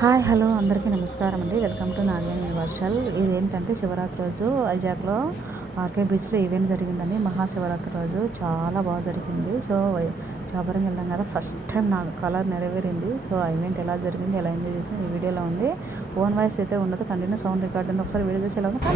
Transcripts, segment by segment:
Hi hello అందరికీ నమస్కారం అండి. వెల్కమ్ టు నాగేని వర్షాల్. ఇదేంటంటే శివరాత్రి రోజు వైజాగ్లో ఆర్కే బీచ్లో ఈవెంట్ జరిగిందండి. మహాశివరాత్రి రోజు చాలా బాగా జరిగింది. సో జాబరంగా వెళ్ళాం కదా, ఫస్ట్ టైం నా కలర్ నెరవేరింది. సో ఆ ఈవెంట్ ఎలా జరిగింది, ఎలా ఎంజాయ్ చేసి ఈ వీడియోలో ఉంది. ఓన్ వాయిస్ అయితే ఉండదు, కంటిన్యూ సౌండ్ రికార్డ్ ఉంది. ఒకసారి వీడియో చూసి ఎలా ఉంది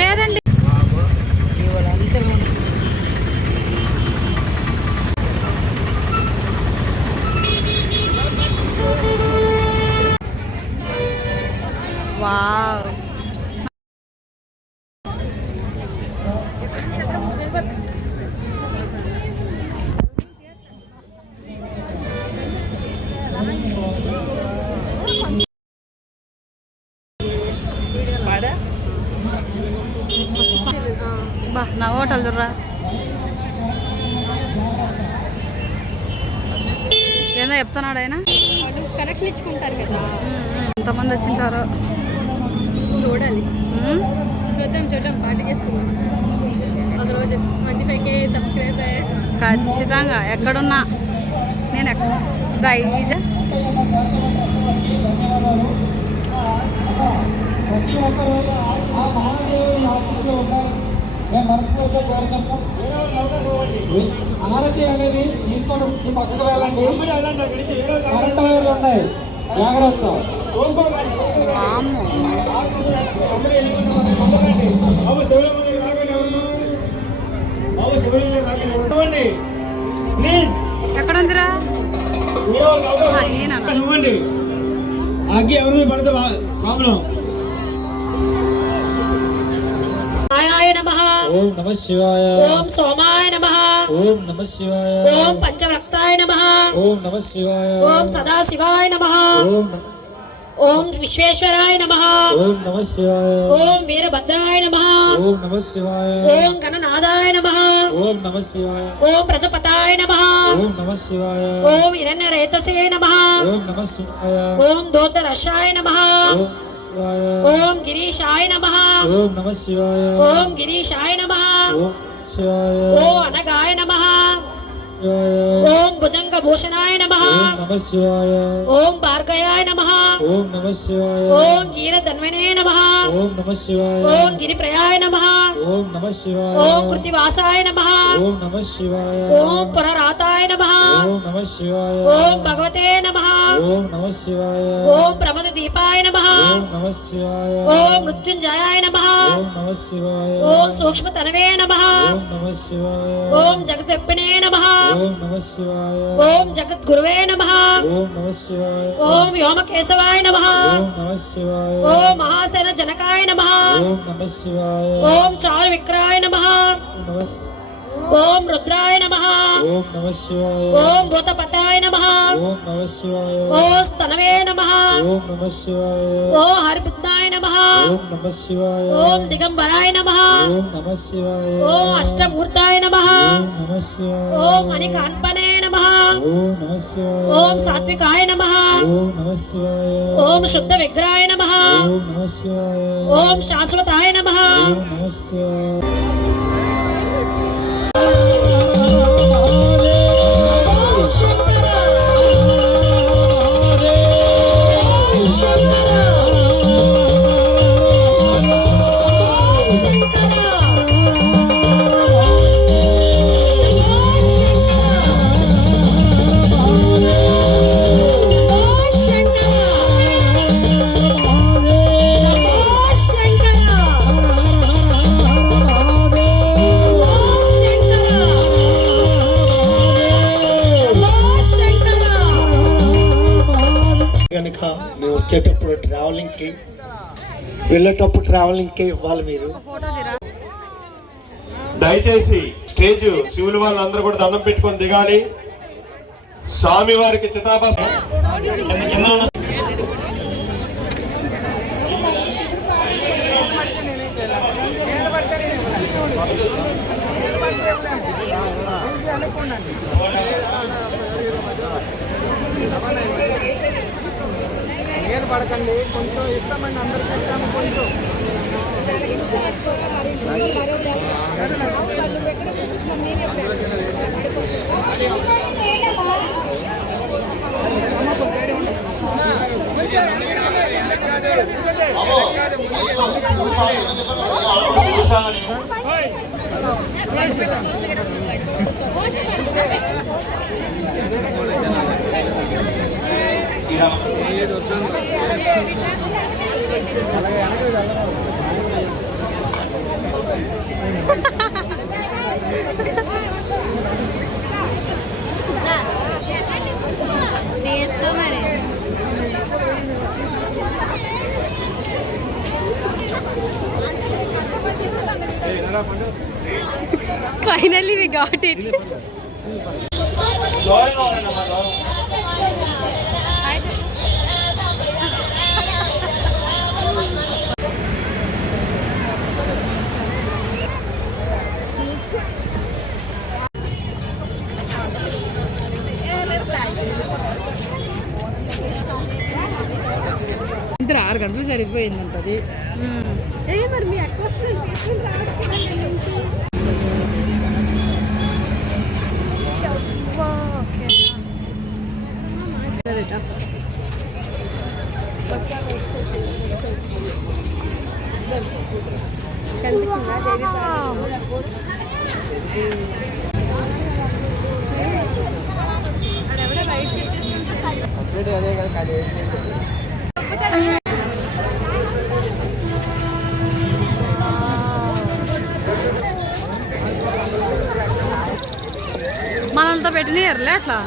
లేదండి. వావ్, బా నా హోటల్ దుర్రా ఏందో చెప్తున్నాడు ఆయన. కనెక్షన్ ఇచ్చుకుంటారు కదా, ఎంతమంది వచ్చింటారో చూడాలి. చూద్దాం పార్టీ చేసుకుందాం ఒకరోజు. 25K సబ్స్క్రైబర్స్ ఖచ్చితంగా. ఎక్కడున్నా నేను బయట ఆరతి అనేది తీసుకోవడం పక్కకు వెళ్ళండి. కరెంట్ వైర్లు ఉన్నాయి, జాగ్రత్త. ఎక్కడుందిరా ఇవ్వండి. అగ్గి ఎవరి పడితే ప్రాబ్లం. ఓం నమః శివాయ. ఓం సోమాయ నమః. ఓం నమః శివాయ. ఓం పంచవక్తాయ నమః. ఓం నమః శివాయ. ఓం సదాశివాయ నమః. ఓం విశ్వేశ్వరాయ నమః. ఓం నమః శివాయ. ఓం వీరభద్రాయ నమః. ఓం నమః శివాయ. ఓం గణనాథాయ నమః. ఓం నమః శివాయ. ఓం ప్రజపతాయ నమః. ఓం నమః శివాయ. ఓం హిరణ్యరేతసే నమః. ఓం నమః శివాయ. ఓం దోర్దరశాయ నమః. ఓం గిరీశాయ నమః. ఓం నమః శివాయ. ఓం గిరీశాయ నమః. ఓం శివాయ. ఓం అనగాయ నమః. ఓం భుజంగ భూషణాయ నమః. ఓం నమః శివాయ. ఓం భార్గయాయ నమః. ఓం నమః శివాయ. ఓం గీరధన్వనే నమః. ఓం నమః శివాయ. ఓం గిరిప్రయాయ నమః. ఓం నమః శివాయ. ఓం కృతివాసాయ నమః. ఓం నమః శివాయ. ఓం పునరాతాయ నమః. ఓం నమః శివాయ. ఓం భగవతే నమః. ఓం నమః శివాయ. ఓం ప్రమద దీపాయ నమః. ఓం నమః శివాయ. ఓం మృత్యుంజయాయ నమః. ఓం నమః శివాయ. ఓం సూక్ష్మతనవే నమః. ఓం నమః శివాయ. ఓం జగద్వ్యాపినే నమః. ఓం నమః శివాయ. ఓం జగద్గురువే నమః. ఓం నమః శివాయ. ఓం వ్యోమకేశవాయ నమః. ఓం నమః శివాయ. ఓం మహాసేన జనకాయ నమః. ఓం నమః శివాయ. ఓం చారు విక్రాయ నమః. ఓం రుద్రాయ నమః. ఓం నమః శివాయ. ఓం భూతపతాయ నమః. ఓం నమః శివాయ. ఓం స్తనవే నమః. ఓం నమః శివాయ. ఓం హరిబుద్ధాయ నమః. ఓం నమః శివాయ. ఓం దిగంబరాయ నమః. ఓం నమః శివాయ. ఓం అష్టమూర్తాయ నమః. ఓం నమః శివాయ. ఓం మణికాన్పనే నమః. ఓం నమః శివాయ. ఓం సాత్వికాయ నమః. ఓం నమః శివాయ. ఓం శుద్ధ విగ్రహాయ నమః. ఓం నమః శివాయ. ఓం శాశ్వతాయ నమః. ఓం నమః శివాయ. కనుక మేము వచ్చేటప్పుడు ట్రావెలింగ్కి వెళ్ళేటప్పుడు ట్రావెలింగ్కి ఇవ్వాలి. మీరు దయచేసి స్టేజ్ శివులు వాళ్ళందరూ కూడా దండం పెట్టుకొని దిగాలి. స్వామి వారికి చితాభాస పడకండి, కొంచెం ఇస్తామండి, అందరికీ ఇస్తాము కొంచెం. తీసుకో మరి. Finally we got it. ఇంత 6 గంటలు సరిపోయిందంటది. మరి మీ అక్క అదే కదా. మనంతా పెట్టనియర్లే అట్లా,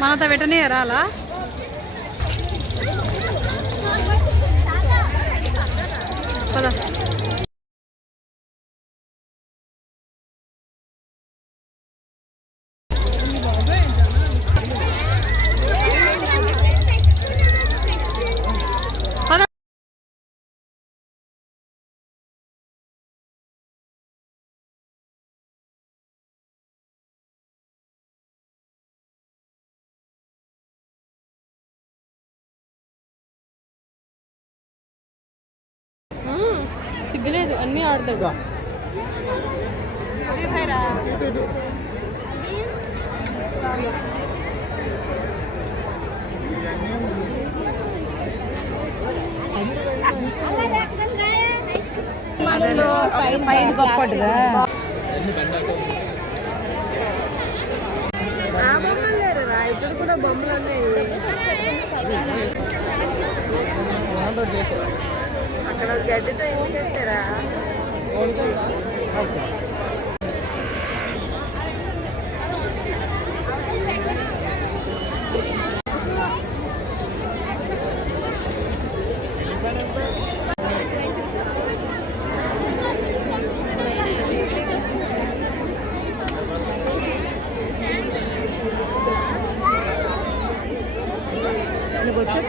మనంతా పెట్టనియరా అలా. పద. సిగ్గులేదు, అన్నీ ఆడతాడు. బొమ్మలు లేరు రా, ఇప్పుడు కూడా బొమ్మలు ఉన్నాయి. అక్కడ గడ్డితో ఏం చేస్తారా? వచ్చే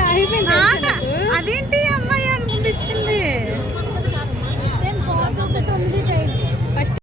ఆయన